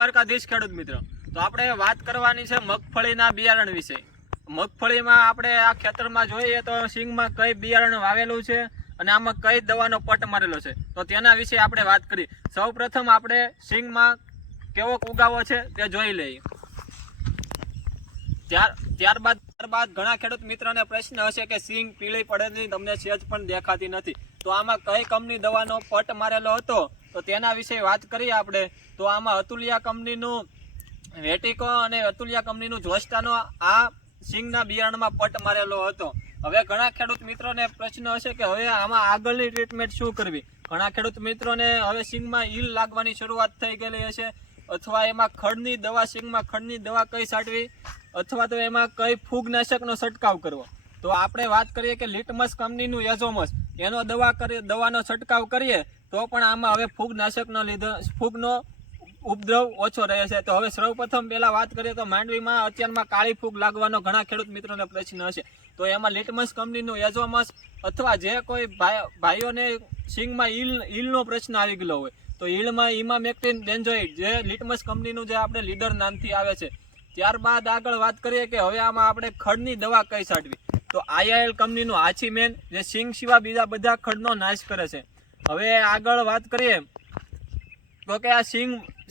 દ્વારકાધીશ ખેડૂત મિત્રો, તો આપણે વાત કરવાની છે મગફળીના બિયારણ વિશે. મગફળીમાં આપણે આ ખેતરમાં જોઈએ તો સિંગમાં કઈ બિયારણ વાવેલું છે અને આમાં કઈ દવાનો પટ મારેલો છે, તો તેના વિશે આપણે વાત કરી. સૌ પ્રથમ આપણે સિંગમાં કેવો ઉગાવો છે તે જોઈ લઈએ. ત્યારબાદ ઘણા ખેડૂત મિત્રોને પ્રશ્ન હશે કે સિંગ પીળી પડેલી તમને સેજ પણ દેખાતી નથી, તો આમાં કઈ કંપની દવાનો પટ મારેલો હતો તો તેના વિશે વાત કરીએ આપણે. તો આમાં અતુલ્યા કંપનીનું વેટિકો અને અતુલ્યા કંપનીનું જોસ્ટાનો આ સિંગના બિયારણમાં પટ મારેલો હતો. હવે ઘણા ખેડૂત મિત્રોને પ્રશ્ન હશે કે હવે આમાં આગળની ટ્રીટમેન્ટ શું કરવી. ઘણા ખેડૂત મિત્રોને હવે સિંગમાં ઈલ લાગવાની શરૂઆત થઈ ગયેલી હશે, અથવા એમાં ખડની દવા, સિંગમાં ખડની દવા કઈ છાંટવી, અથવા તો એમાં કઈ ફૂગનાશકનો છંટકાવ કરવો. તો આપણે વાત કરીએ કે લિટમસ કંપનીનું એઝોમસ એનો દવાનો છંટકાવ કરીએ તો પણ આમાં હવે ફૂગનાશકનો લીધે ફૂગનો ઉપદ્રવ ઓછો રહે છે. તો હવે સૌપ્રથમ પહેલા વાત કરીએ તો માંડવીમાં અત્યારમાં કાળી ફૂગ લાગવાનો ઘણા ખેડૂત મિત્રોને પ્રશ્ન હશે, તો એમાં લિટમસ કંપનીનું એઝોમસ, અથવા જે કોઈ ભાઈઓને સિંગમાં ઈલનો પ્રશ્ન આવી ગયેલો હોય તો ઈલમાં ઇમામેક્ટિન બેન્ઝોઇટ જે લિટમસ કંપનીનું જે આપણે લીડર નામથી આવે છે. ત્યારબાદ આગળ વાત કરીએ કે હવે આમાં આપણે ખડની દવા કઈ છાંટવી, તો IIL કંપનીનું આચીમેન જે સિંગ સિવાય બીજા બધા ખડનો નાશ કરે છે. હવે આગળ વાત કરીએ તો કે આ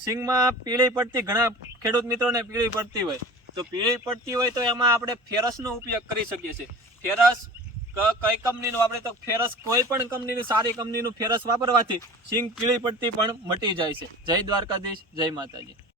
સિંગમાં પીળી પડતી, ઘણા ખેડૂત મિત્રોને પીળી પડતી હોય, તો પીળી પડતી હોય તો એમાં આપણે ફેરસનો ઉપયોગ કરી શકીએ છીએ. ફેરસ કઈ કંપનીનું આપણે તો ફેરસ કોઈ પણ કંપનીનું, સારી કંપનીનું ફેરસ વાપરવાથી સિંગ પીળી પડતી પણ મટી જાય છે. જય દ્વારકાધીશ, જય માતાજી.